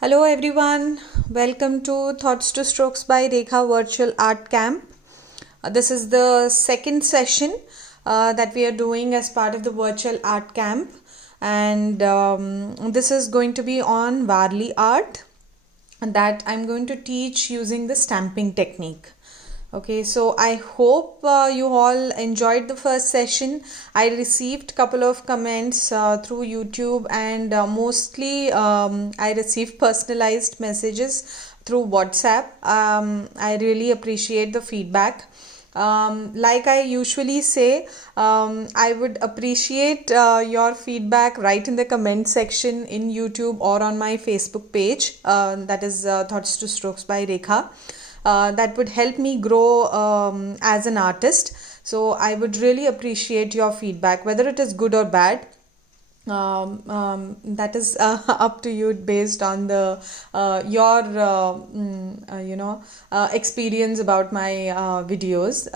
Hello everyone, welcome to Thoughts to Strokes by Rekha Virtual Art Camp. This is the second session that we are doing as part of the Virtual Art Camp, and this is going to be on Varli art that I'm going to teach using the stamping technique. Okay, so I hope you all enjoyed the first session. I received couple of comments through YouTube, and mostly I received personalized messages through WhatsApp. I really appreciate the feedback. Like I usually say, I would appreciate your feedback right in the comment section in YouTube or on my Facebook page, that is Thoughts to Strokes by Rekha. That would help me grow as an artist. So I would really appreciate your feedback, whether it is good or bad. That is up to you based on the your experience about my videos.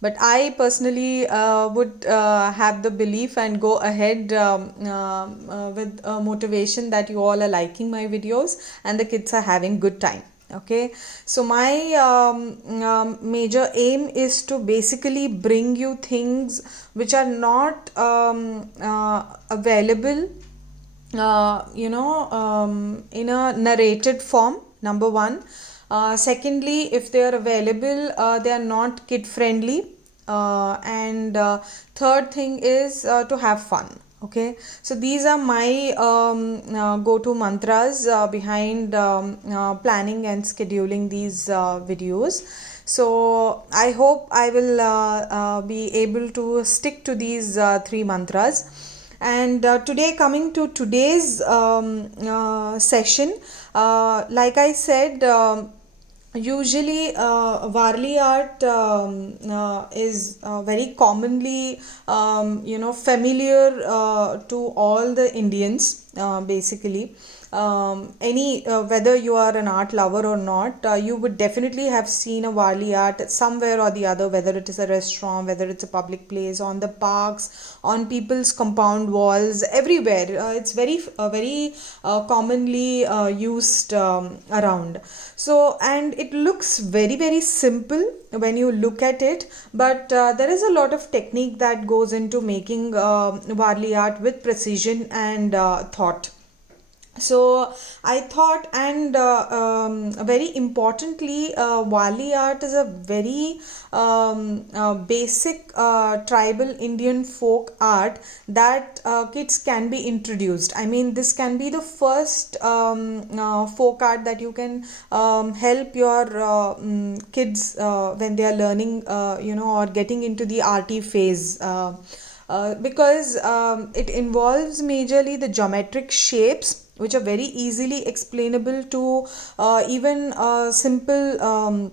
But I personally would have the belief and go ahead with motivation that you all are liking my videos and the kids are having good time. Okay, so my major aim is to basically bring you things which are not available in a narrated form, number one. Secondly, if they are available, they are not kid friendly, and third thing is to have fun. Okay, so these are my go-to mantras behind planning and scheduling these videos. So I hope I will be able to stick to these three mantras. And today, coming to today's session, like I said, usually Varli art is very commonly familiar to all the Indians, basically. Any whether you are an art lover or not, you would definitely have seen a Varli art somewhere or the other, whether it is a restaurant, whether it's a public place, on the parks, on people's compound walls, everywhere. It's very commonly used around. So, and it looks very simple when you look at it, but there is a lot of technique that goes into making Varli art with precision and thought. So I thought, and very importantly, Wali art is a very basic tribal Indian folk art that kids can be introduced. I mean, this can be the first folk art that you can help your kids when they are learning, or getting into the arty phase. Because it involves majorly the geometric shapes, which are very easily explainable to even a simple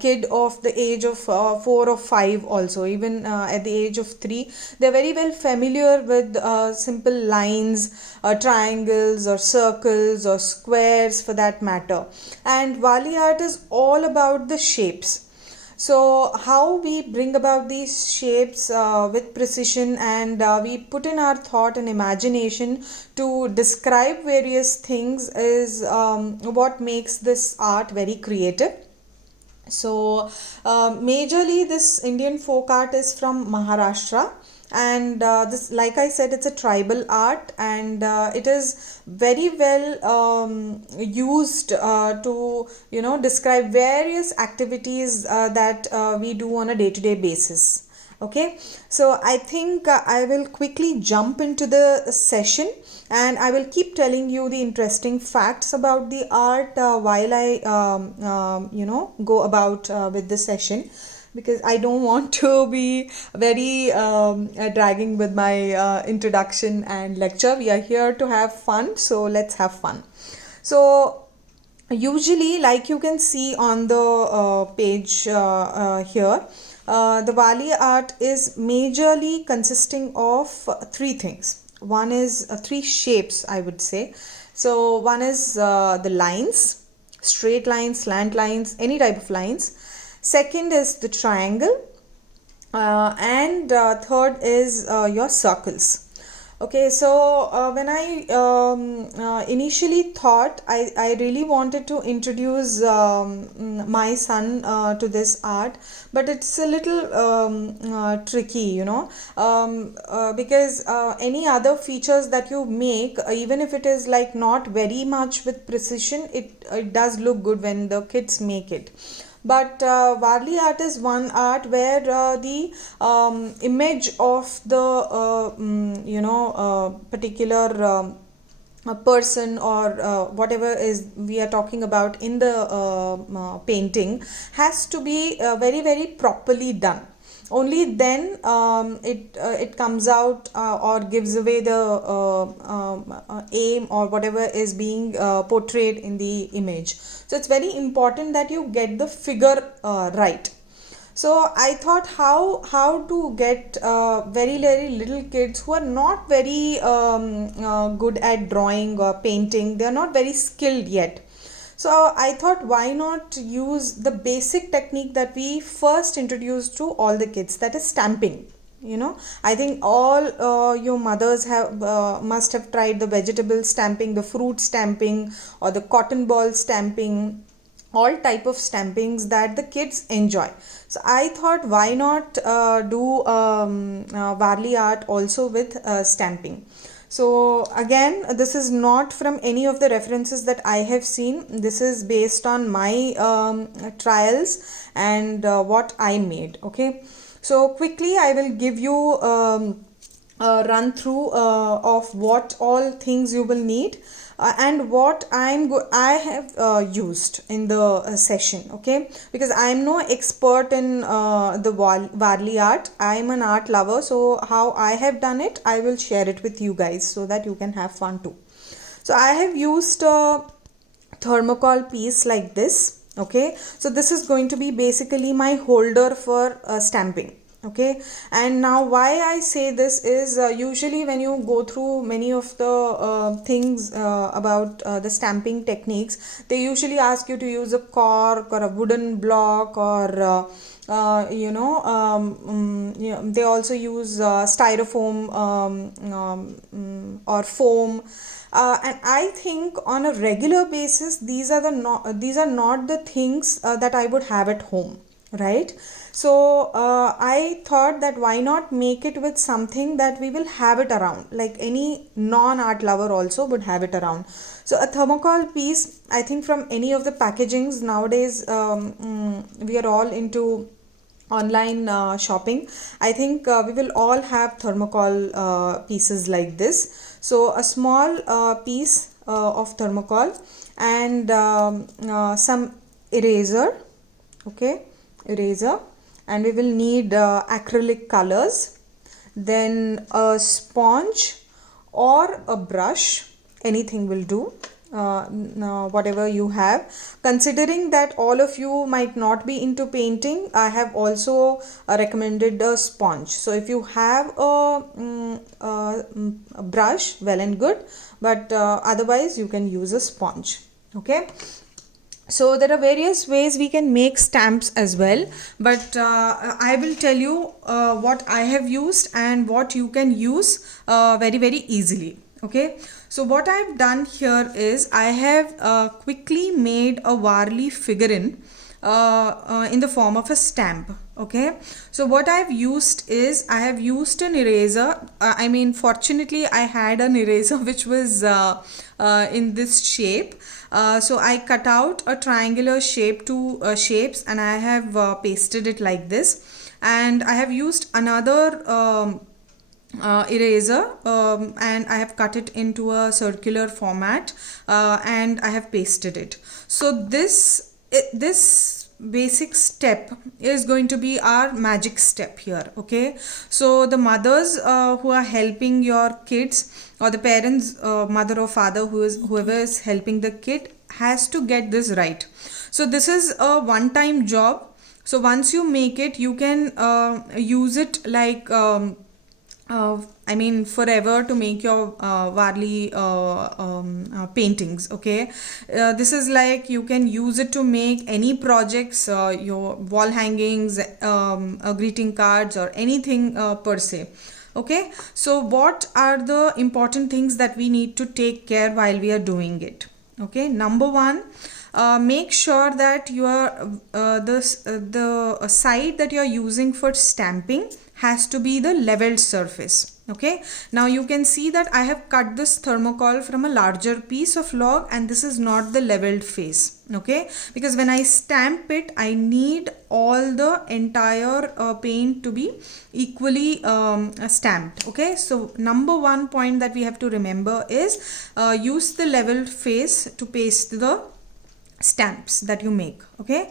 kid of the age of 4 or 5. Also, even at the age of 3, they're very well familiar with simple lines, triangles or circles or squares for that matter. And Wali art is all about the shapes. So how we bring about these shapes with precision, and we put in our thought and imagination to describe various things is what makes this art very creative. So majorly this Indian folk art is from Maharashtra, and this, like I said, it's a tribal art, and it is very well used to describe various activities that we do on a day-to-day basis. Okay, so I think I will quickly jump into the session, and I will keep telling you the interesting facts about the art while I go about with the session, because I don't want to be very dragging with my introduction and lecture. We are here to have fun, so let's have fun. So usually, like you can see on the page here, the Wali art is majorly consisting of three things. One is three shapes, I would say. So one is the lines, straight lines, slant lines, any type of lines. Second is the triangle, and third is your circles. Okay, so when I initially thought I really wanted to introduce my son to this art, but it's a little tricky, because any other features that you make, even if it is like not very much with precision, it does look good when the kids make it. But Varli art is one art where the image of the particular a person or whatever is we are talking about in the painting has to be very very properly done. Only then it comes out or gives away the aim or whatever is being portrayed in the image. So it's very important that you get the figure right. So I thought how to get very very little kids who are not very good at drawing or painting. They are not very skilled yet. So I thought, why not use the basic technique that we first introduced to all the kids, that is stamping. I think all your mothers have must have tried the vegetable stamping, the fruit stamping, or the cotton ball stamping, all type of stampings that the kids enjoy. So I thought, why not do Varli art also with stamping. So again, this is not from any of the references that I have seen. This is based on my trials and what I made. Okay, so quickly I will give you a run through of what all things you will need and what I have used in the session. Okay, because I am no expert in the Varli art. I am an art lover, so how I have done it, I will share it with you guys so that you can have fun too. So I have used a thermocol piece like this. Okay, so this is going to be basically my holder for stamping. Okay, and now why I say this is usually when you go through many of the things about the stamping techniques, they usually ask you to use a cork or a wooden block or they also use styrofoam or foam. And I think on a regular basis these are not the things that I would have at home, right? So I thought that why not make it with something that we will have it around, like any non-art lover also would have it around. So a thermocol piece, I think from any of the packagings nowadays, we are all into online shopping. I think we will all have thermocol pieces like this. So a small piece of thermocol and some eraser. Okay, eraser, and we will need acrylic colors, then a sponge or a brush, anything will do, whatever you have. Considering that all of you might not be into painting, I have also recommended a sponge. So if you have a brush, well and good, but otherwise you can use a sponge. Okay, so there are various ways we can make stamps as well, but I will tell you what I have used and what you can use very very easily. Okay, so what I've done here is I have quickly made a Varli figurine in the form of a stamp. Okay, so what I've used is I have used an eraser. I mean, fortunately I had an eraser which was in this shape. So I cut out a triangular shape to shapes, and I have pasted it like this, and I have used another eraser and I have cut it into a circular format and I have pasted it. So this basic step is going to be our magic step here. Okay, so the mothers who are helping your kids, or the parents, mother or father, whoever is helping the kid, has to get this right. So this is a one-time job. So once you make it, you can use it like I mean forever to make your Varli paintings. Okay, this is like you can use it to make any projects, your wall hangings, greeting cards, or anything per se. Okay, so what are the important things that we need to take care while we are doing it? Okay, number one, make sure that the side that you are using for stamping has to be the leveled surface. Okay, now you can see that I have cut this thermocol from a larger piece of log, and this is not the leveled face. Okay, because when I stamp it, I need all the entire paint to be equally stamped. Okay, so number one point that we have to remember is use the leveled face to paste the stamps that you make. Okay,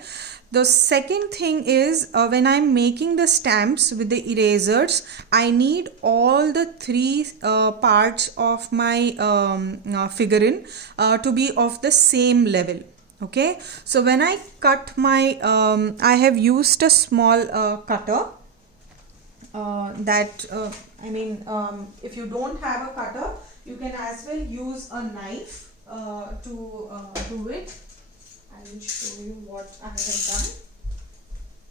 the second thing is when I'm making the stamps with the erasers, I need all the three parts of my figurine to be of the same level. Okay, so when I cut my I have used a small cutter if you don't have a cutter, you can as well use a knife to do it. I will show you what I have done.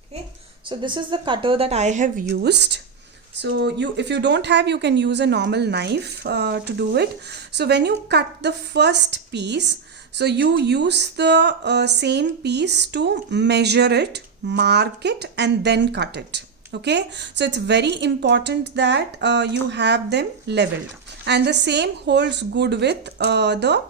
Okay, so this is the cutter that I have used. So if you don't have, you can use a normal knife to do it. So when you cut the first piece, so you use the same piece to measure it, mark it, and then cut it. Okay, so it's very important that you have them leveled, and the same holds good with the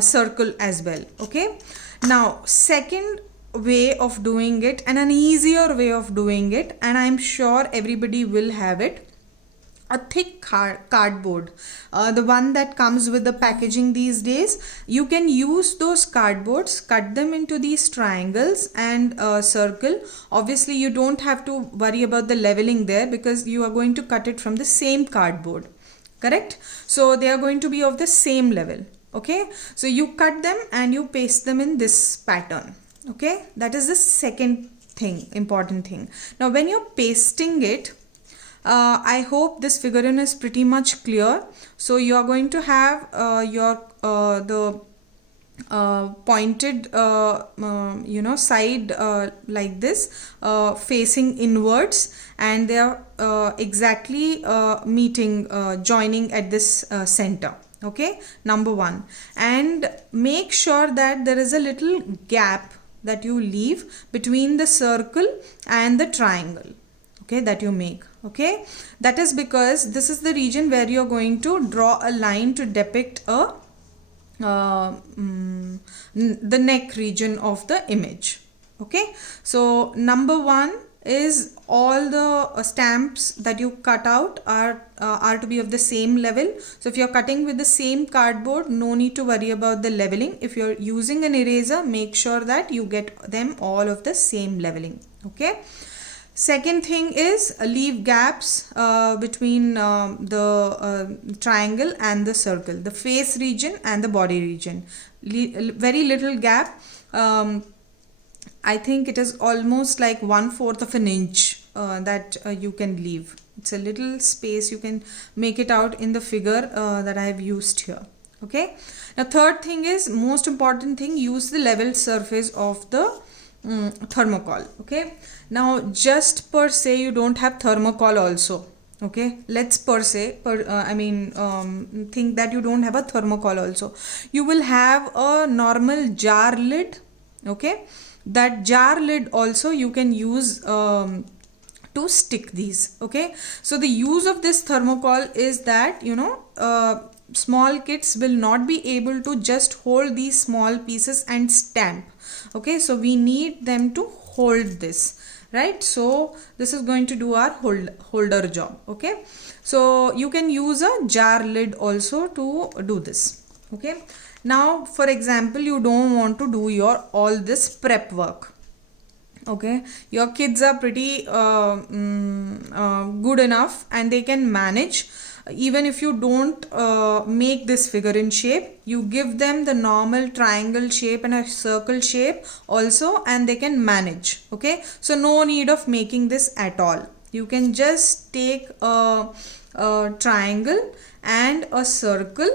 circle as well. Okay, now second way of doing it, and an easier way of doing it, and I'm sure everybody will have it, a thick cardboard, the one that comes with the packaging these days. You can use those cardboards, cut them into these triangles and circle. Obviously you don't have to worry about the leveling there, because you are going to cut it from the same cardboard, correct? So they are going to be of the same level. Okay, so you cut them and you paste them in this pattern. Okay, that is the second thing, important thing. Now when you're pasting it, I hope this figurine is pretty much clear. So you are going to have the pointed side like this, facing inwards, and they are exactly meeting, joining at this center. Okay, number one. And make sure that there is a little gap that you leave between the circle and the triangle, okay, that you make. Okay, that is because this is the region where you are going to draw a line to depict a the neck region of the image. Okay, so number one is all the stamps that you cut out are to be of the same level. So if you're cutting with the same cardboard, no need to worry about the leveling. If you're using an eraser, make sure that you get them all of the same leveling. Okay, second thing is leave gaps between the triangle and the circle, the face region and the body region. Very little gap. I think it is almost like 1/4 of an inch that you can leave. It's a little space. You can make it out in the figure that I have used here. Okay, now third thing is most important thing, use the level surface of the thermocol. Okay, now just per se you don't have thermocol also. Okay, let's think that you don't have a thermocol also. You will have a normal jar lid. Okay, that jar lid also you can use to stick these. Okay, so the use of this thermocol is that small kids will not be able to just hold these small pieces and stamp. Okay, so we need them to hold this, right? So this is going to do our holder job. Okay, so you can use a jar lid also to do this. Okay, now for example, you don't want to do all this prep work. Okay, your kids are pretty good enough and they can manage. Even if you don't make this figure in shape, you give them the normal triangle shape and a circle shape also, and they can manage. Okay, so no need of making this at all. You can just take a triangle and a circle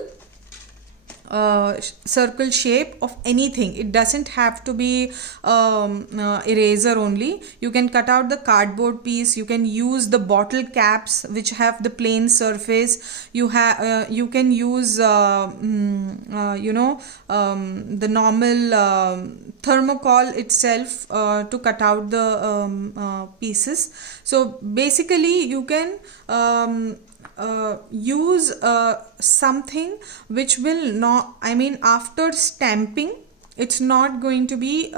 circle shape of anything. It doesn't have to be eraser only. You can cut out the cardboard piece. You can use the bottle caps which have the plain surface. You can use the normal thermocol itself to cut out the pieces. So basically you can use something which will not, I mean, after stamping it's not going to be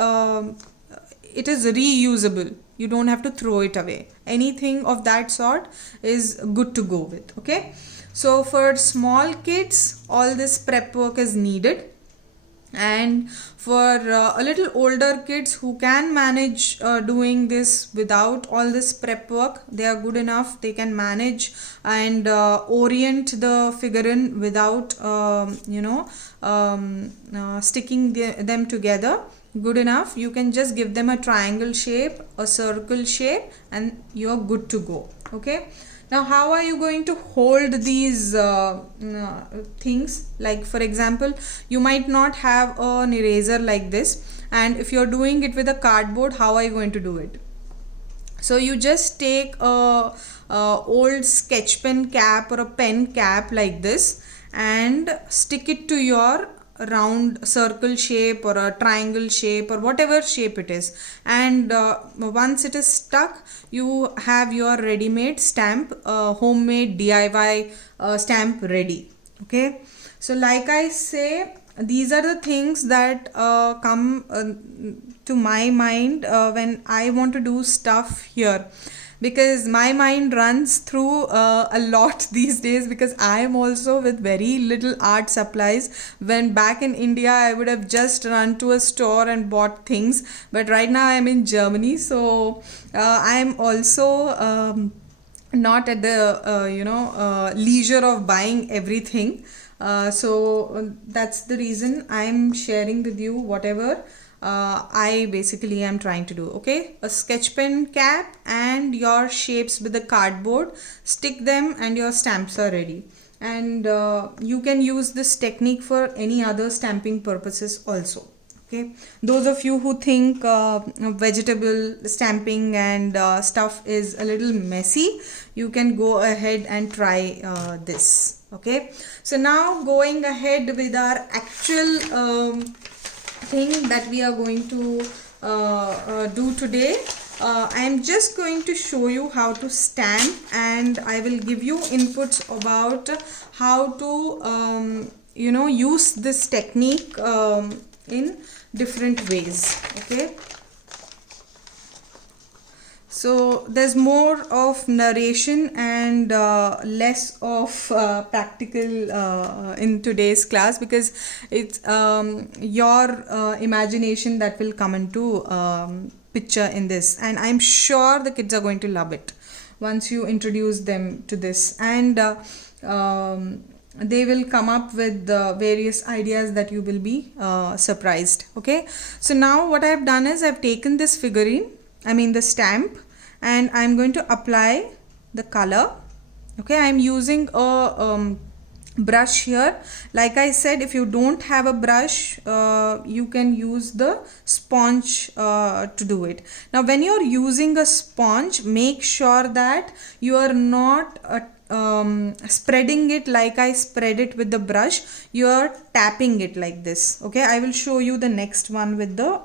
it is reusable. You don't have to throw it away. Anything of that sort is good to go with. Okay, so for small kids all this prep work is needed, and for a little older kids who can manage doing this without all this prep work, they are good enough, they can manage and orient the figurine without sticking them together, good enough. You can just give them a triangle shape, a circle shape, and you're good to go. Okay, now how are you going to hold these things? Like for example, you might not have an eraser like this, and if you're doing it with a cardboard, how are you going to do it? So you just take a old sketch pen cap or a pen cap like this and stick it to your round circle shape or a triangle shape or whatever shape it is, and once it is stuck, you have your ready-made stamp, homemade DIY stamp ready. Okay, so like I say, these are the things that come to my mind when I want to do stuff here, because my mind runs through a lot these days, because I am also with very little art supplies. When back in India I would have just run to a store and bought things, but right now I am in Germany, so I am also not at the leisure of buying everything. So that's the reason I'm sharing with you whatever I basically am trying to do. Okay, a sketch pen cap and your shapes with the cardboard, stick them and your stamps are ready. And you can use this technique for any other stamping purposes also. Okay, those of you who think vegetable stamping and stuff is a little messy, you can go ahead and try this. Okay, so now going ahead with our actual thing that we are going to do today. I am just going to show you how to stamp, and I will give you inputs about how to use this technique in different ways. Okay, so there's more of narration and less of practical in today's class, because it's your imagination that will come into picture in this, and I'm sure the kids are going to love it once you introduce them to this, and they will come up with various ideas that you will be surprised. Okay, so now what I've done is I've taken this figurine, I mean the stamp, and I'm going to apply the color. Okay, I'm using a brush here. Like I said, if you don't have a brush, you can use the sponge to do it. Now when you're using a sponge, make sure that you are not spreading it like I spread it with the brush. You are tapping it like this. Okay, I will show you the next one with the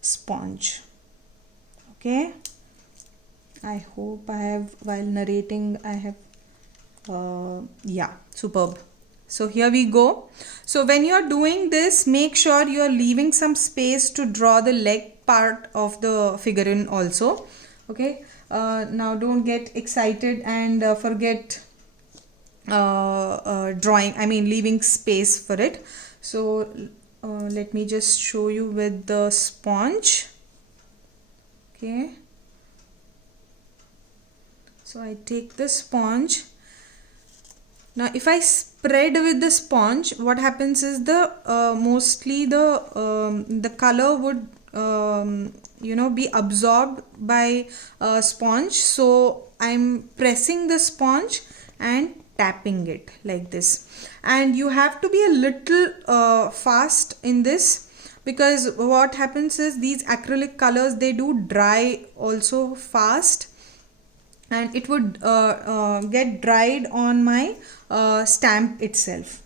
sponge. Okay, I hope I have, while narrating, I have yeah, superb. So here we go. So when you're doing this, make sure you're leaving some space to draw the leg part of the figurine also. Okay, now don't get excited and forget drawing, I mean leaving space for it. So let me just show you with the sponge. Okay, so I take the sponge. Now if I spread with the sponge, what happens is the mostly the color would be absorbed by sponge. So I'm pressing the sponge and tapping it like this. And you have to be a little fast in this, because what happens is these acrylic colors, they do dry also fast, and it would get dried on my stamp itself.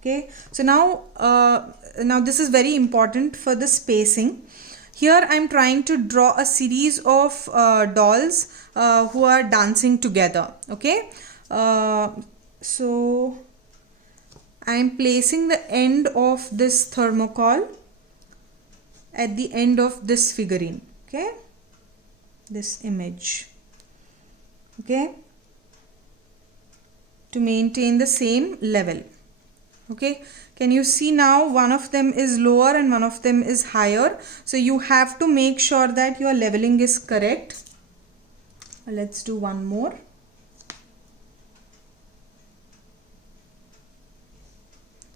Okay, so now this is very important for the spacing. Here I'm trying to draw a series of dolls who are dancing together. Okay, so I'm placing the end of this thermocol at the end of this figurine. Okay, this image. Okay, to maintain the same level. Okay, can you see now one of them is lower and one of them is higher? So you have to make sure that your leveling is correct. Let's do one more.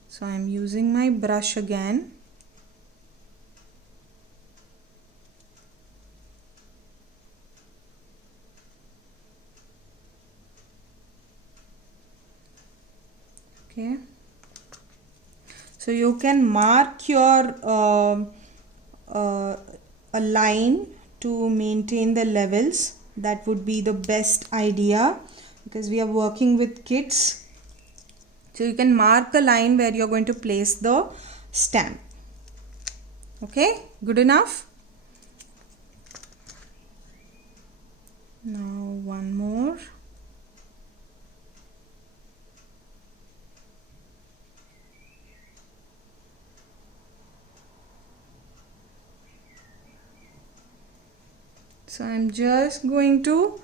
So I'm using my brush again. Okay, so you can mark your a line to maintain the levels. That would be the best idea, because we are working with kids. So you can mark a line where you're going to place the stamp. Okay, good enough. Now one more. So I'm just going to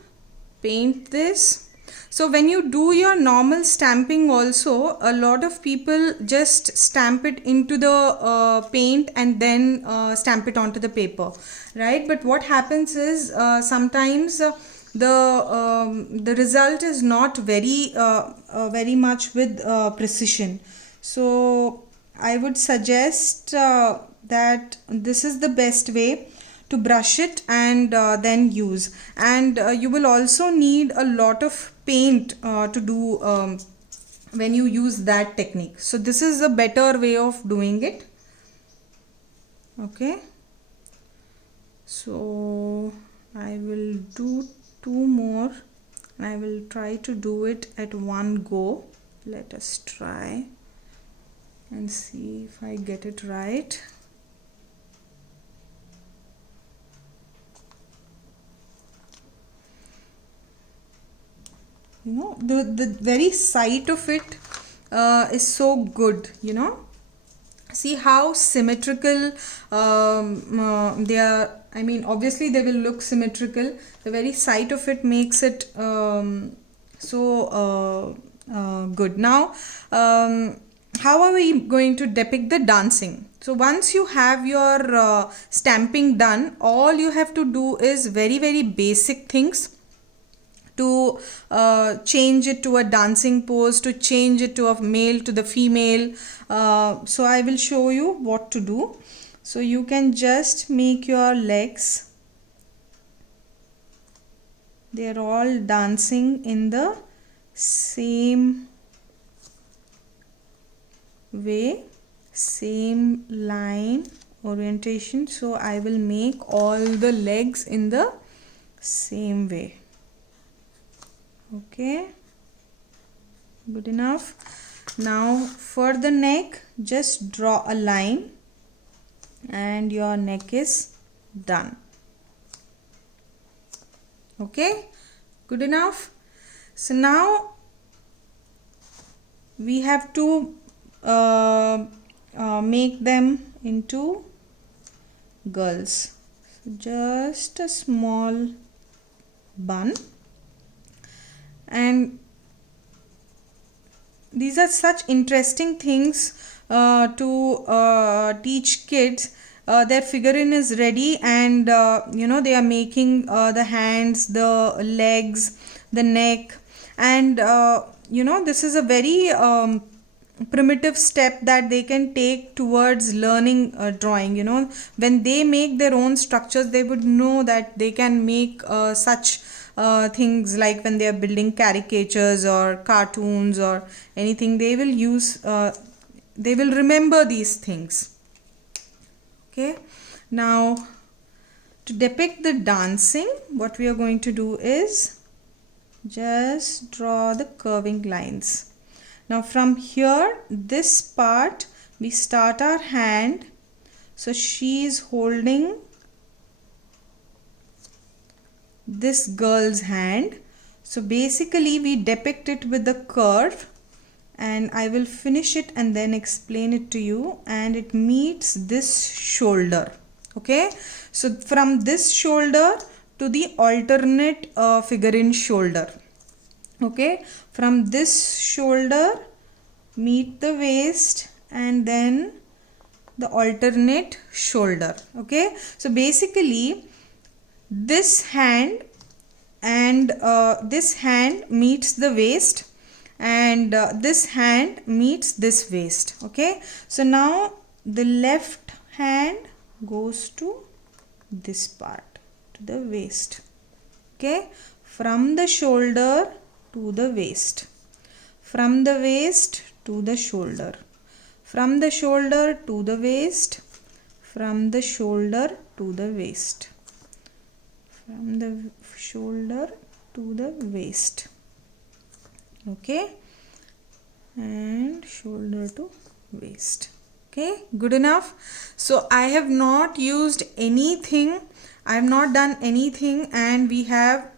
paint this. So when you do your normal stamping also, a lot of people just stamp it into the paint and then stamp it onto the paper, right? But what happens is sometimes the result is not very much with precision. So I would suggest that this is the best way to brush it and then use. And you will also need a lot of paint to do when you use that technique. So this is a better way of doing it. Okay, so I will do two more and I will try to do it at one go. Let us try and see if I get it right. You know, the very sight of it is so good, you know. See how symmetrical they are. I mean, obviously they will look symmetrical. The very sight of it makes it so good. Now, how are we going to depict the dancing? So once you have your stamping done, all you have to do is very basic things to change it to a dancing pose, to change it to a male to the female. So I will show you what to do. So you can just make your legs, they are all dancing in the same way, same line orientation. So I will make all the legs in the same way. Okay, good enough. Now for the neck, just draw a line and your neck is done. Okay, good enough. So now we have to make them into girls. So just a small bun. And these are such interesting things to teach kids. Their figurine is ready, and you know, they are making the hands, the legs, the neck, and you know, this is a very primitive step that they can take towards learning drawing. You know, when they make their own structures, they would know that they can make such things like when they are building caricatures or cartoons or anything, they will use they will remember these things. Okay, now to depict the dancing, what we are going to do is just draw the curving lines. Now from here, this part, we start our hand. So she is holding this girl's hand. So basically we depict it with the curve, and I will finish it and then explain it to you. And it meets this shoulder. Okay, so from this shoulder to the alternate figurine shoulder. Okay, from this shoulder meet the waist and then the alternate shoulder. Okay, so basically this hand and this hand meets the waist, and this hand meets this waist. Okay, so now the left hand goes to this part, to the waist. Okay, from the shoulder to the waist, from the waist to the shoulder, from the shoulder to the waist, from the shoulder to the waist, from the shoulder to the waist. Okay, and shoulder to waist. Okay, good enough. So I have not used anything, I have not done anything, and we have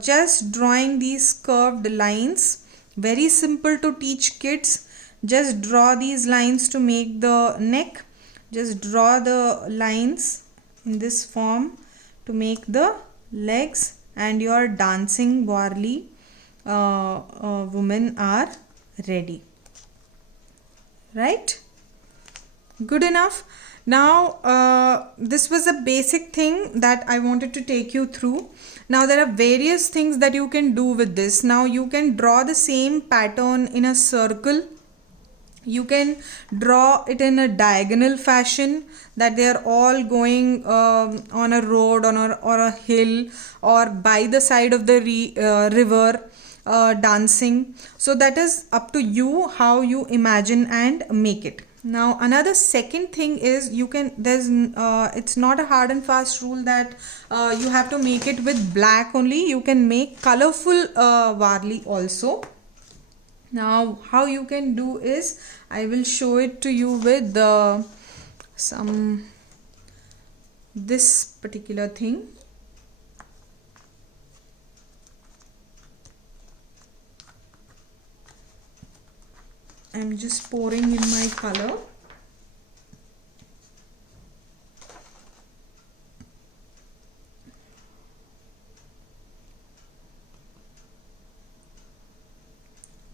just drawing these curved lines. Very simple to teach kids. Just draw these lines to make the neck. Just draw the lines in this form to make the legs, and your dancing Warli women are ready. Right? Good enough. Now this was a basic thing that I wanted to take you through. Now there are various things that you can do with this. Now you can draw the same pattern in a circle. You can draw it in a diagonal fashion, that they are all going on a road or a hill or by the side of the river dancing. So that is up to you how you imagine and make it. Now another second thing is, you can, there's it's not a hard and fast rule that you have to make it with black only. You can make colorful Warli also. Now how you can do is, I will show it to you with this particular thing. I'm just pouring in my color.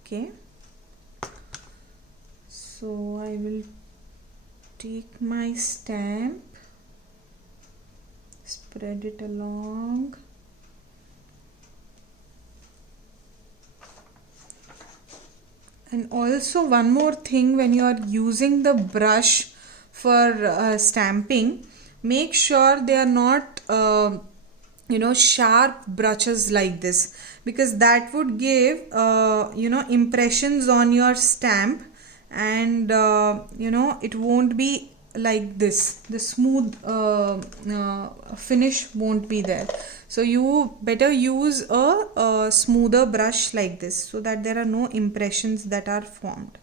Okay, so I will take my stamp, spread it along, and also one more thing, when you are using the brush for stamping, make sure they are not sharp brushes like this, because that would give impressions on your stamp, and it won't be like this. The smooth finish won't be there. So you better use a smoother brush like this, so that there are no impressions that are formed.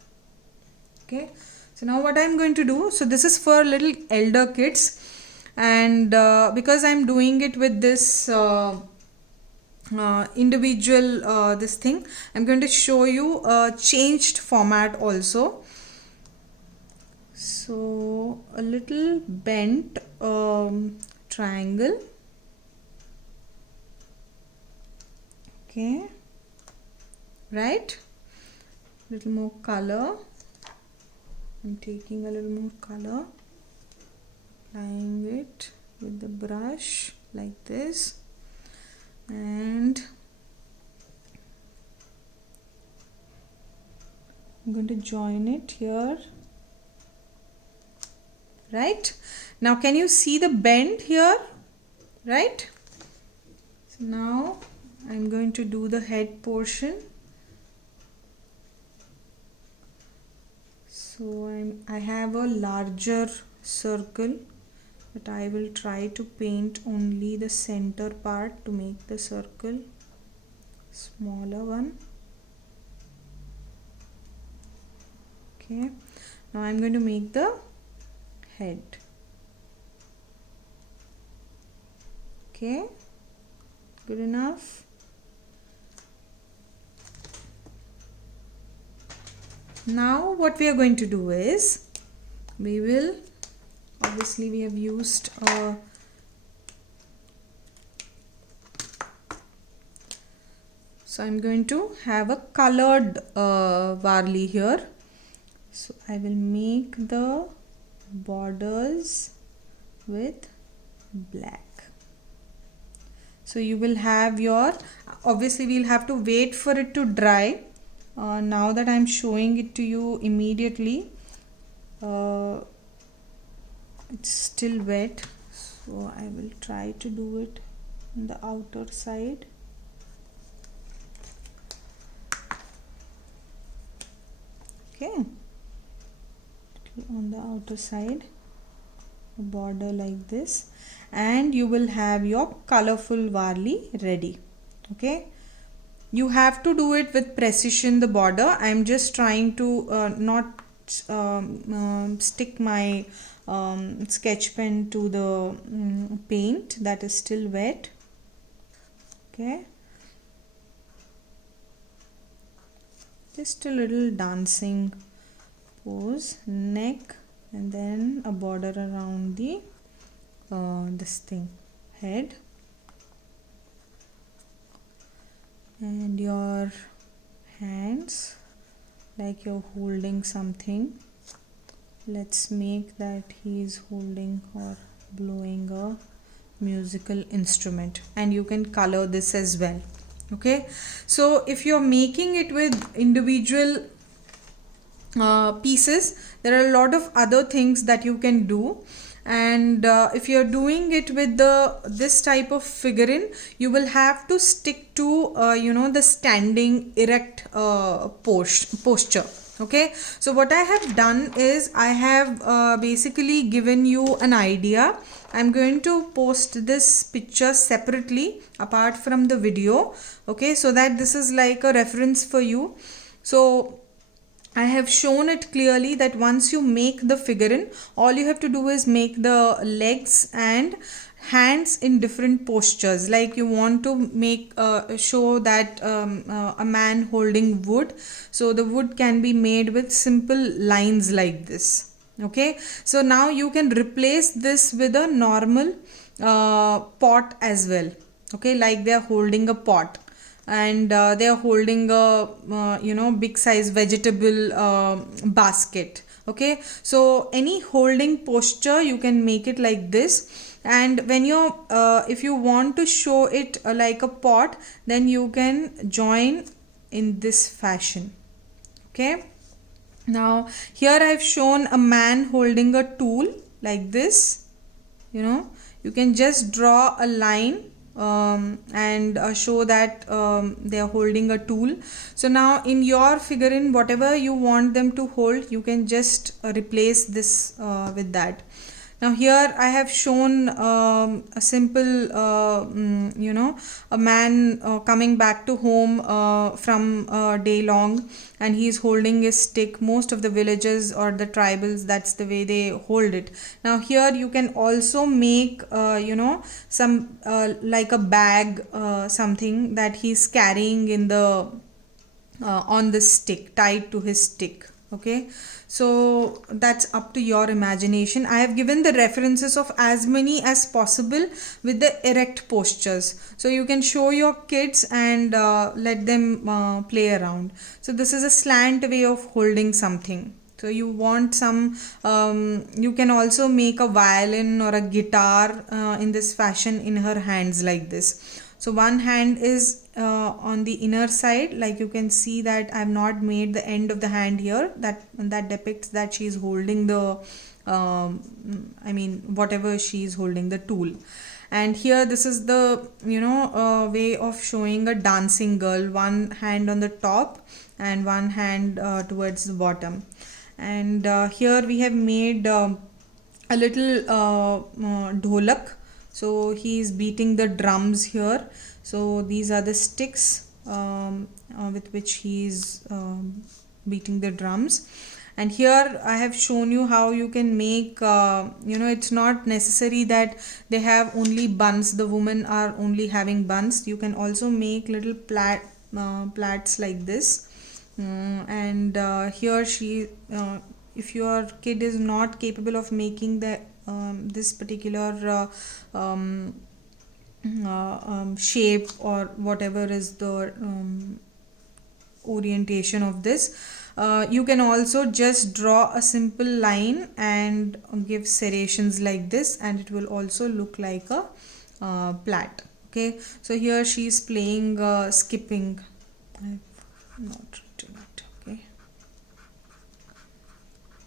Okay, so now what I'm going to do, so this is for little elder kids, and because I'm doing it with this individual this thing, I'm going to show you a changed format also. So a little bent triangle. Okay, right, little more color. I'm taking a little more color, applying it with the brush like this, and I'm going to join it here. Right, now can you see the bend here? Right, so now I'm going to do the head portion. So I have a larger circle, but I will try to paint only the center part to make the circle smaller one. Okay, now I'm going to make the head. Okay, good enough. Now what we are going to do is, we will, obviously we have used so I'm going to have a colored Varli here. So I will make the borders with black. So you will have your, obviously we'll have to wait for it to dry. Now that I'm showing it to you immediately, it's still wet, so I will try to do it on the outer side. Okay, on the outer side, a border like this, and you will have your colorful Varli ready. Okay, you have to do it with precision, the border. I'm just trying to not stick my sketch pen to the paint that is still wet. Okay, just a little dancing pose, neck, and then a border around the this thing, head, and your hands like you're holding something. Let's make that he is holding or blowing a musical instrument, and you can color this as well. Okay, so if you're making it with individual pieces, there are a lot of other things that you can do. And if you're doing it with this type of figurine, you will have to stick to the standing erect posture. Okay, so what I have done is, I have basically given you an idea. I'm going to post this picture separately apart from the video, okay, so that this is like a reference for you. So I have shown it clearly that once you make the figurine, all you have to do is make the legs and hands in different postures. Like you want to make show that a man holding wood, so the wood can be made with simple lines like this. Okay, so now you can replace this with a normal pot as well. Okay, like they are holding a pot, and they are holding a big size vegetable basket. Okay, so any holding posture you can make it like this. And when you if you want to show it like a pot, then you can join in this fashion. Okay, now here I have shown a man holding a tool like this. You can just draw a line and show that they are holding a tool. So now in your figurine, whatever you want them to hold, you can just replace this with that. Now here I have shown a simple a man coming back to home from a day long, and he is holding his stick. Most of the villages or the tribals, that's the way they hold it. Now here you can also make some like a bag, something that he's carrying in the on the stick, tied to his stick. Okay, so that's up to your imagination. I have given the references of as many as possible with the erect postures, so you can show your kids and let them play around. So this is a slant way of holding something. So you want some you can also make a violin or a guitar in this fashion in her hands like this. So one hand is on the inner side, like you can see that I have not made the end of the hand here. That depicts that she is holding the whatever she is holding, the tool. And here this is the way of showing a dancing girl, one hand on the top and one hand towards the bottom. And here we have made a little dholak, so he is beating the drums here. So these are the sticks with which he is beating the drums. And here I have shown you how you can make it's not necessary that they have only buns, the women are only having buns. You can also make little plaits like this. And here she if your kid is not capable of making the this particular shape or whatever is the orientation of this, you can also just draw a simple line and give serrations like this, and it will also look like a plait. Okay, so here she is playing skipping. I've not written it. Okay,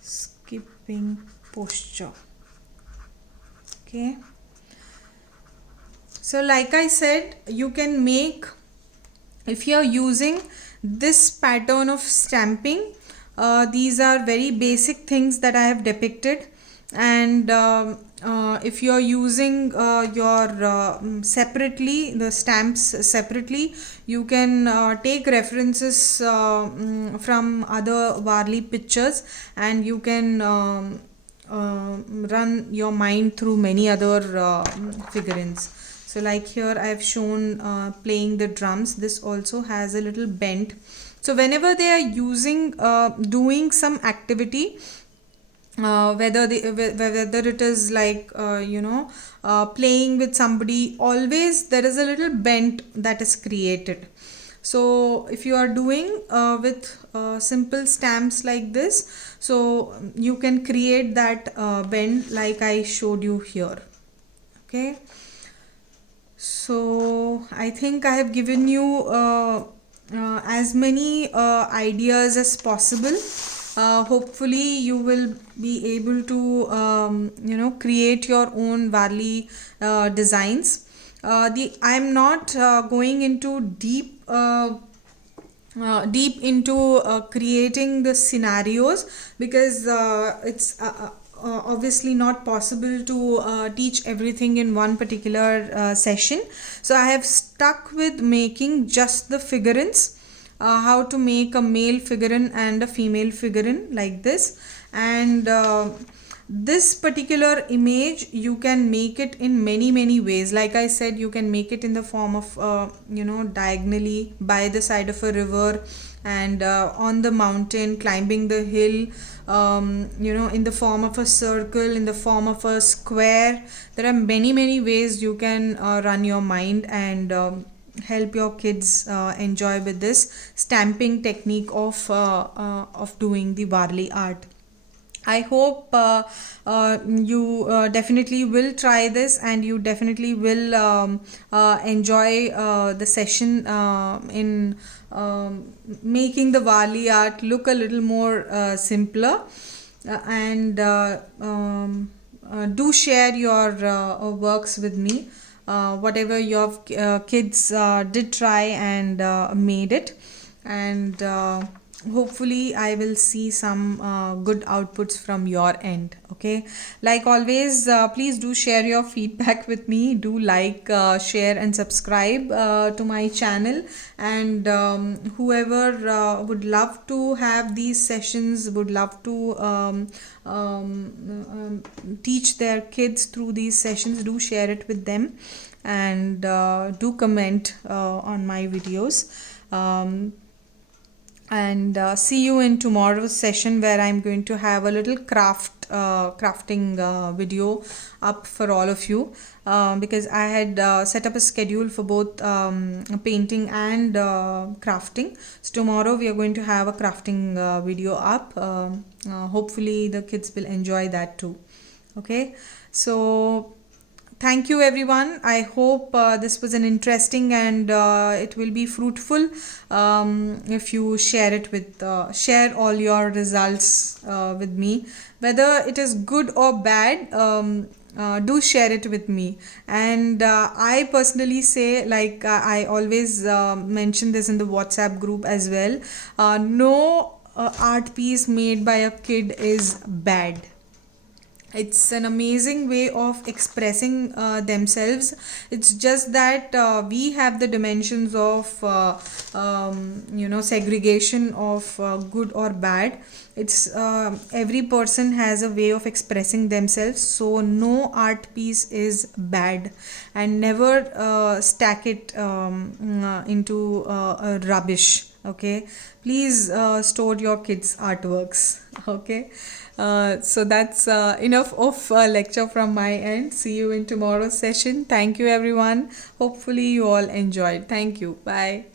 skipping posture. Okay, so like I said, you can make, if you are using this pattern of stamping, these are very basic things that I have depicted. And if you are using your separately, the stamps separately, you can take references from other Varli pictures, and you can run your mind through many other figurines. So like here I have shown playing the drums. This also has a little bent. So whenever they are using doing some activity, whether it is like playing with somebody, always there is a little bent that is created. So if you are doing with simple stamps like this, so you can create that bend like I showed you here. Okay, so I think I have given you as many ideas as possible. Hopefully you will be able to create your own Varli designs. I'm not going into deep into creating the scenarios, because it's obviously not possible to teach everything in one particular session. So I have stuck with making just the figurines, how to make a male figurine and a female figurine like this. And this particular image, you can make it in many ways. Like I said, you can make it in the form of diagonally by the side of a river, and on the mountain, climbing the hill, in the form of a circle, in the form of a square. There are many ways you can run your mind and help your kids enjoy with this stamping technique of doing the Varli art. I hope you definitely will try this, and you definitely will enjoy the session in making the Varli art look a little more simpler. And do share your works with me, whatever your kids did try and made it. And hopefully I will see some good outputs from your end. Okay, like always, please do share your feedback with me. Do like, share and subscribe to my channel. And whoever would love to have these sessions, would love to teach their kids through these sessions, do share it with them. And do comment on my videos. And see you in tomorrow's session, where I'm going to have a little crafting video up for all of you, because I had set up a schedule for both painting and crafting. So tomorrow we are going to have a crafting video up. Hopefully the kids will enjoy that too. Okay, so thank you everyone. I hope this was an interesting and it will be fruitful if you share it with share all your results with me, whether it is good or bad. Do share it with me. And I personally say, like I always mention this in the WhatsApp group as well, no art piece made by a kid is bad. It's an amazing way of expressing themselves. It's just that we have the dimensions of segregation of good or bad. It's every person has a way of expressing themselves, so no art piece is bad. And never stack it into rubbish. Okay, please store your kids artworks. Okay, so that's enough of lecture from my end. See you in tomorrow's session. Thank you everyone. Hopefully you all enjoyed. Thank you. Bye.